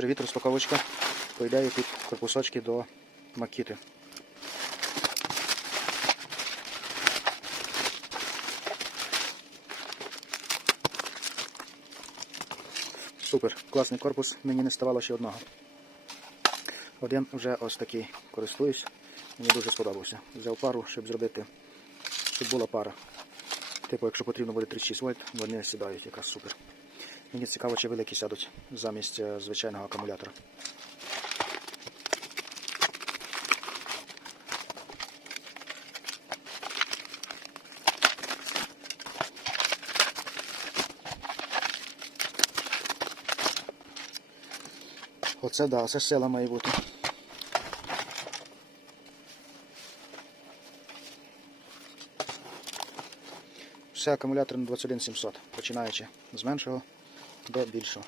Привіт, розпаковочка. По ідеї тут корпусочки до макіти. Супер, класний корпус, мені не ставало ще одного. Один вже ось такий користуюсь, мені дуже сподобався. Взяв пару, щоб зробити, щоб була пара. Типу, якщо потрібно буде 36 вольт, вони сідають якраз супер. Мені цікаво, чи великі сядуть замість е, звичайного акумулятора. Оце да, це сила має бути. Все акумулятор на 21700, починаючи з меншого до більшого.